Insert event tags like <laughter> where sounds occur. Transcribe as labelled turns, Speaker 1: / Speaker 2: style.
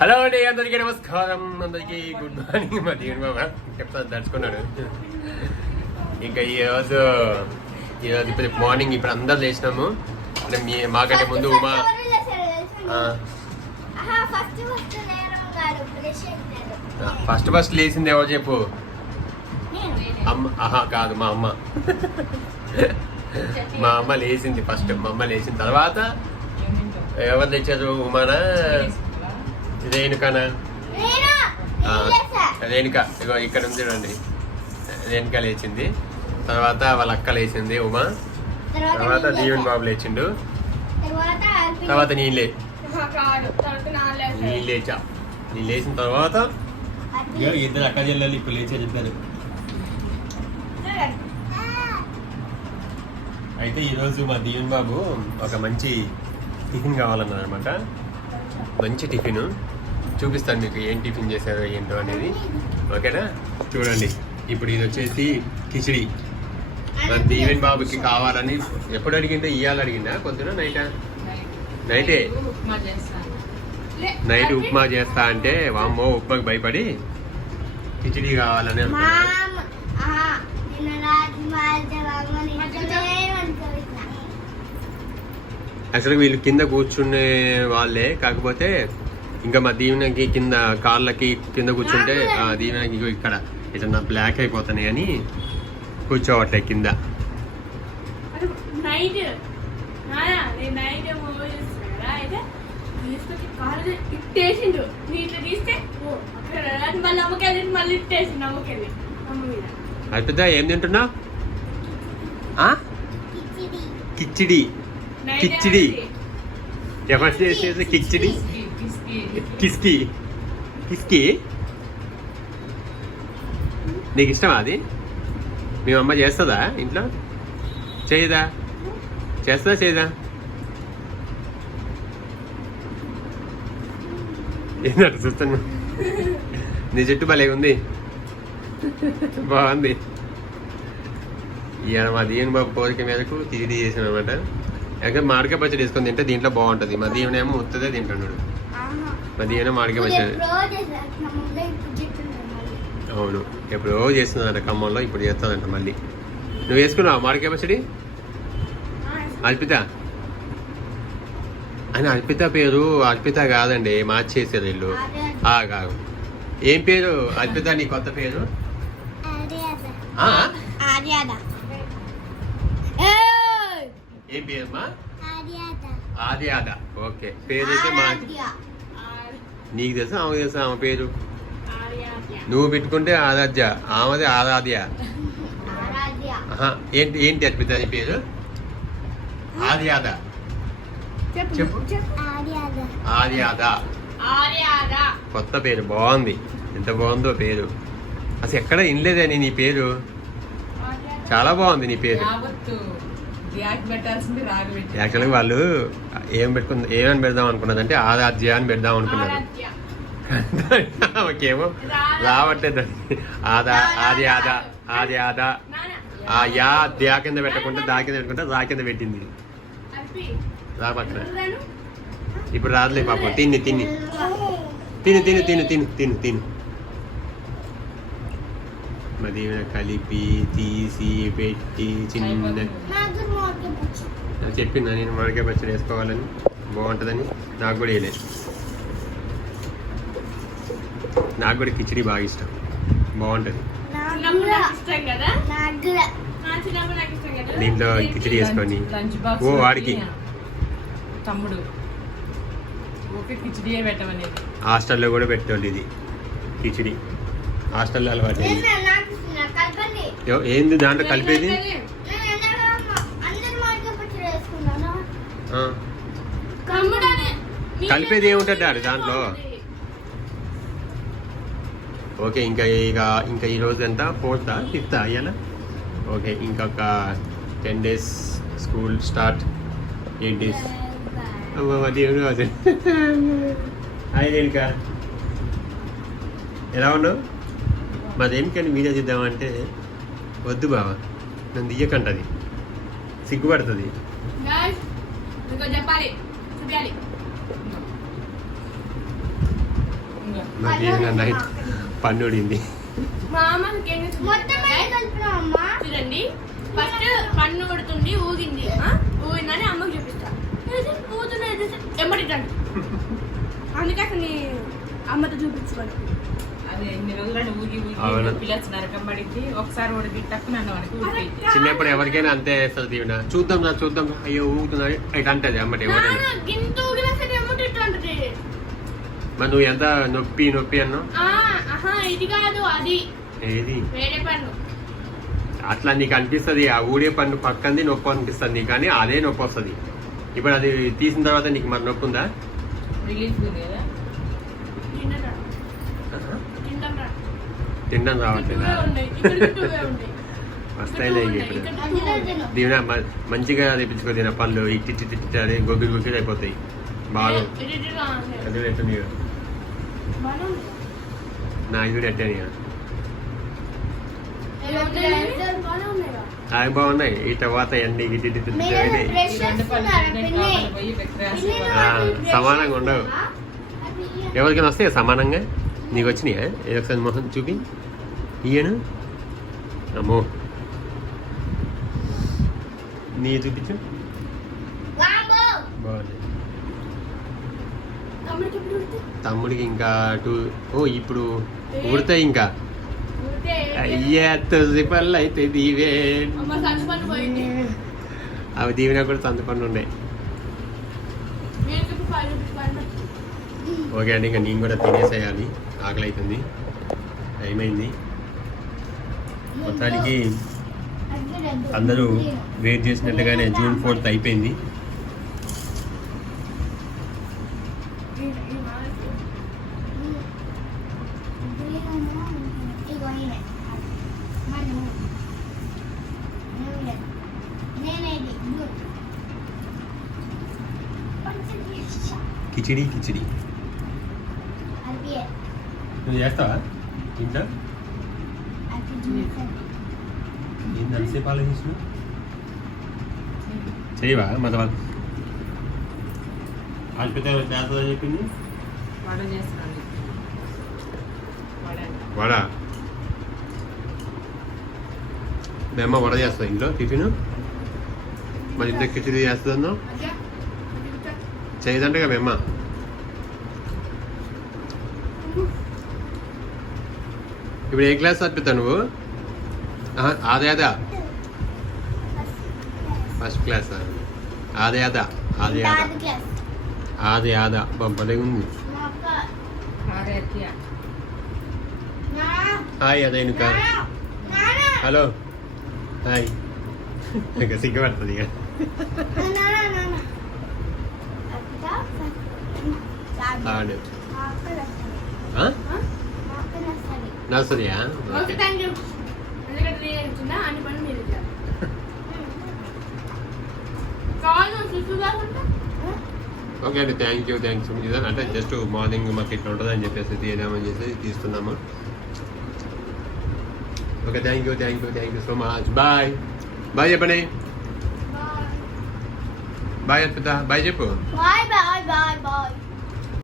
Speaker 1: Hello అండి అందరికీ నమస్కారం. అందరికీ గుడ్ మార్నింగ్. మా దీవెన్ బాబా చెప్తాను తడుచుకున్నాడు ఇంకా ఈ రోజు ఈ రోజు ఇప్పుడు మార్నింగ్ ఇప్పుడు అందరు లేచినాము. అంటే మీ మాకంటే ముందు ఉమా
Speaker 2: ఫస్ట్ ఫస్ట్
Speaker 1: లేచింది ఎవరు చెప్పు? అమ్మ ఆహా కాదు మా అమ్మ. మా అమ్మ లేచింది ఫస్ట్. మా అమ్మ లేచిన తర్వాత ఎవరు లేచారు ఉమానా? రేణుకానా. రేణుక ఇగో ఇక్కడ ఉంది చూడండి. రేణుక లేచింది. తర్వాత వాళ్ళ అక్క లేచింది ఉమా. తర్వాత దీవెన్. బాబు లేచిండు.
Speaker 2: తర్వాత
Speaker 1: నేను లే నేను లేచా. నేను లేచిన తర్వాత ఇద్దరు అక్క చెల్లెలు ఇప్పుడు లేచే ఇద్దరు. అయితే ఈరోజు మా దీవెన్ బాబు ఒక మంచి టిఫిన్ కావాలన్నారు అనమాట మంచి టిఫిన్. చూపిస్తాను మీకు ఏం టిఫిన్ చేశారో ఏంటో అనేది. ఓకేనా? చూడండి. ఇప్పుడు ఇది వచ్చేసి కిచిడి. మన దీవెన్ బాబుకి కావాలని ఎప్పుడు అడిగిందో? ఇవాళ అడిగిందా? పొద్దున? నైటా? నైటే? నైట్ ఉప్మా చేస్తా అంటే వామ్మో ఉప్మాకి భయపడి కిచిడి కావాలని. అసలు వీళ్ళు కింద కూర్చునే వాళ్ళే కాకపోతే ఇంకా మా దీవెనకి కింద కాళ్ళకి కింద కూర్చుంటే ఆ దీవెనకి ఇక్కడ ఇట్లా బ్లాక్ అయిపోతున్నాయి అని కూర్చోవట్లే కింద. అర్థ ఏం తింటున్నా
Speaker 2: కిచిడి.
Speaker 3: ఏమైంది?
Speaker 1: ఎవరు చేసేది కిచిడి.
Speaker 3: కిస్కి, కిస్కి.
Speaker 1: నీకు ఇష్టమా అది? మీ అమ్మ చేస్తుందా ఇంట్లో? చేయదా? చేస్తుందా చేయదా? ఏంటంటే చూస్తాను నీ జుట్టు భలే ఉంది. బాగుంది. ఇవాళ మా దీవెని బాబు కోరిక మేరకు తీడి చేసాను అనమాట యాక్చువల్గా మామిడికాయ పచ్చడి వేసుకొని తింటే దీంట్లో బాగుంటుంది. మా దీవెనేమో ఉత్తదే తింటున్నాడు
Speaker 2: ఆహా.
Speaker 1: మా దీవెన మామిడికాయ
Speaker 2: ఇది
Speaker 1: పచ్చడి
Speaker 2: ఎప్పుడో చేశారు. నా ముందే ఇప్పుడు చెప్తున్నాను మళ్ళీ.
Speaker 1: అవును. ఎప్పుడో చేస్తుందంట ఖమ్మంలో ఇప్పుడు చేస్తుందంట మళ్ళీ. నువ్వు వేసుకున్నావు మామిడికాయ పచ్చడి? అల్పిత అని అల్పిత పేరు అల్పిత కాదండి మార్చేసారు వీళ్ళు. ఆ, కాదు. ఏం పేరు అల్పిత నీ కొత్త పేరు! ఏం పేరమ్మా?
Speaker 2: ఆర్యాద.
Speaker 1: ఓకే. పేరు అయితే మా నీకు తెలుసా? ఆమె తెలుసా ఆమె పేరు. నువ్వు పెట్టుకుంటే ఆరాధ్య. ఆమెది ఆరాధ్య. ఏంటి ఏంటి అల్పిత నీ పేరు? ఆద్యాద చెప్పు.
Speaker 2: ఆర్యాద.
Speaker 3: ఆర్యాద.
Speaker 1: కొత్త పేరు బాగుంది. ఎంత బాగుందో పేరు. అసలు ఎక్కడ వినలేదే నీ పేరు?
Speaker 3: ఆర్యాద.
Speaker 1: చాలా బాగుంది నీ పేరు. యాక్చువల్గా వాళ్ళు ఏం పెట్టుకుంది ఏమని పెడదాం అనుకున్నదంటే ఆరాధ్య అని పెడదాం అనుకున్నారు. ఆమెకేమో <laughs> రావట్లేదు అది. ఆదా ఆది ఆదా ఆది ఆదా. ఆ యా ద్యా కింద పెట్టకుండా దా కింద పెట్టుకుంటే రా కింద పెట్టింది. రా పక్కన. ఇప్పుడు రాదులే పాపం. తిని తిని. తిను తిను తిను తిను తిను తిను. మరి కలిపి తీసి పెట్టి చిన్న
Speaker 2: నాకు.
Speaker 1: చెప్పిందా? నేను మామిడికాయ పచ్చడి వేసుకోవాలని. బాగుంటుందని. నాకు కూడా వేయలేదు. నాకు కూడా కిచిడి బాగా ఇష్టం. బాగుంటుంది. దీంట్లో కిచిడి వేసుకొని.
Speaker 4: లంచ్ బాక్స్
Speaker 1: ఓ వాడికి.
Speaker 4: తమ్ముడు. ఓకే కిచిడియే పెట్టమనేది.
Speaker 1: హాస్టల్లో కూడా పెట్టేవాళ్ళు ఇది. కిచిడి. హాస్టల్లో అలవాటు ఏంది దాంట్లో కలిపేది? కలిపేది ఏముంటుంది డాడీ దాంట్లో? ఓకే ఇంకా ఇక ఇంకా ఈ రోజు ఎంత ఫోర్తా ఫిఫ్తా అయ్యాలా ఓకే ఇంకొక ten days school start. Eight days. దేవుడు అదే హాయ్ ఎలా ఉన్నావు? మా దేనికని వీడియో తీద్దామంటే వద్దు బావ. నన్ను తీయకంటది సిగ్గుపడుతుంది. నైట్ పన్ను ఊడింది
Speaker 3: మా అమ్మకి ఏం చేస్తుంది?
Speaker 2: మొత్తం కలిపినాం అమ్మా?
Speaker 3: చూడండి. ఫస్ట్ పన్ను కొడుతుంది ఊగింది ఆ? ఊగిందని అమ్మకి చూపిస్తా. ఏది? ఊగుతున్నది ఎమ్మటి <laughs> అందుకే అసలు నీ అమ్మతో చూపించుకోను.
Speaker 1: అవును. చిన్నప్పుడు ఎవరికైనా అంతే వేస్తుంది దీవెన. చూద్దాం నా చూద్దాం. అయ్యో ఊగుతున్నాయి ఇటు అంటది అమ్మటి ఎవరైనా. మరి నువ్వు ఎంత నొప్పి నొప్పి అన్నావు?
Speaker 3: ఆ, ఆహా ఇది కాదు అది.
Speaker 1: ఏది? అట్లా నీకు అనిపిస్తుంది ఆ ఊడే పన్ను పక్కంది నొప్పి అనిపిస్తుంది నీకు కానీ అదే నొప్పి వస్తుంది. ఇప్పుడు అది తీసిన తర్వాత నీకు మరి నొప్పి ఉందా?
Speaker 4: రిలీఫ్
Speaker 1: తినడం రావట్లేదా <laughs> వస్తాయిలే ఇప్పుడు. దీవెన మంచిగా తెప్పించుకో తిన పళ్ళు ఇట్టి ఇట్టి ఇట్టి అని గొగ్గిరి గొగ్గిరి అయిపోతాయి. బాగా. అది. నా ఇది
Speaker 3: ఉన్నాయిగా.
Speaker 1: అవి బాగున్నాయి. ఈ తర్వాత
Speaker 2: నువ్వు బ్రష్
Speaker 1: సమానంగా ఉండవు.
Speaker 2: అది.
Speaker 1: ఎవరికైనా వస్తాయా సమానంగా? నీకు వచ్చినాయా? ఏ ఒకసారి మొహం చూపి. ఇయ్యను అమ్మో. నీ చూపించు! బాగుంది.
Speaker 3: తమ్ముడికి
Speaker 1: ఇంకా టూ ఓ ఇప్పుడు ఉడతాయి ఇంకా. అయ్యా పళ్ళు అయితే దీవే. అవి దీవెన కూడా తంత పనులు ఉన్నాయి
Speaker 3: వీళ్ళకి ఇప్పుడు ఫైవ్ రూపీస్ పన్ను
Speaker 1: ఓకే అండి ఇంకా నేను కూడా తినేసేయాలి. ఆకలి అవుతుంది టైం అయింది మొత్తానికి అందరూ వెయిట్ చేసినట్టుగానే జూన్ ఫోర్త్ అయిపోయింది.
Speaker 3: కిచిడి కిచిడి మాలకి.
Speaker 2: ఇగో ఈయన. మరి నువ్వు. నువ్వే. నేనే ఇది. నువ్వు. కొంచెం చేస్తా.
Speaker 1: కిచిడి కిచిడి
Speaker 2: అది
Speaker 1: నువ్వు చేస్తావా ఇంట్లో
Speaker 2: అది చూసాను.
Speaker 1: ఏం నడిసేపు ఆలోచించిన చేయవా మన వాళ్ళు హాస్పిటల్ చేస్తుందని చెప్పింది
Speaker 4: వడ చేస్తున్నాను వడ
Speaker 1: వడ మీ అమ్మ వడ చేస్తుంది ఇంట్లో టిఫిన్ మరి ఇంట్లో కిచిడి చేస్తుందో. చేయదంటగా మీ అమ్మ ఇప్పుడు ఏ క్లాస్ చదివిస్తావు నువ్వు ఆహా, అదే అదా ఫస్ట్ క్లాస్ అదే అదా అదే అదా
Speaker 2: థర్డ్ క్లాస్.
Speaker 1: అదే అదా బొబ్బలే ఉంది
Speaker 2: మా అక్క.
Speaker 4: ఆరేత్య
Speaker 2: నా.
Speaker 1: హాయ్ అదేనుక
Speaker 2: నాన్న. నాన్న.
Speaker 1: హలో హాయ్ ఇంకా సిగ్గుపడుతుంది ఇక
Speaker 2: నాన్న, నాన్న. అక్క, థర్డ్.
Speaker 1: థర్డ్
Speaker 2: మా అక్క నర్సరీ.
Speaker 1: ఆ?
Speaker 3: ఆ?
Speaker 2: మా అక్క నర్సరీ.
Speaker 1: నర్సరీయా? ఓకే అండి థ్యాంక్ యూ థ్యాంక్స్ ఇదని అంటే జస్ట్ మార్నింగ్ మాకు ఇట్లా ఉంటుందని చెప్పేసి తీయదామని చెప్పేసి తీస్తున్నాము. Okay thank you thank you thank you so much. Bye. Bye చెప్పండి. బాయ్ అర్పిత. బాయ్ చెప్పు.
Speaker 2: Bye bye bye bye.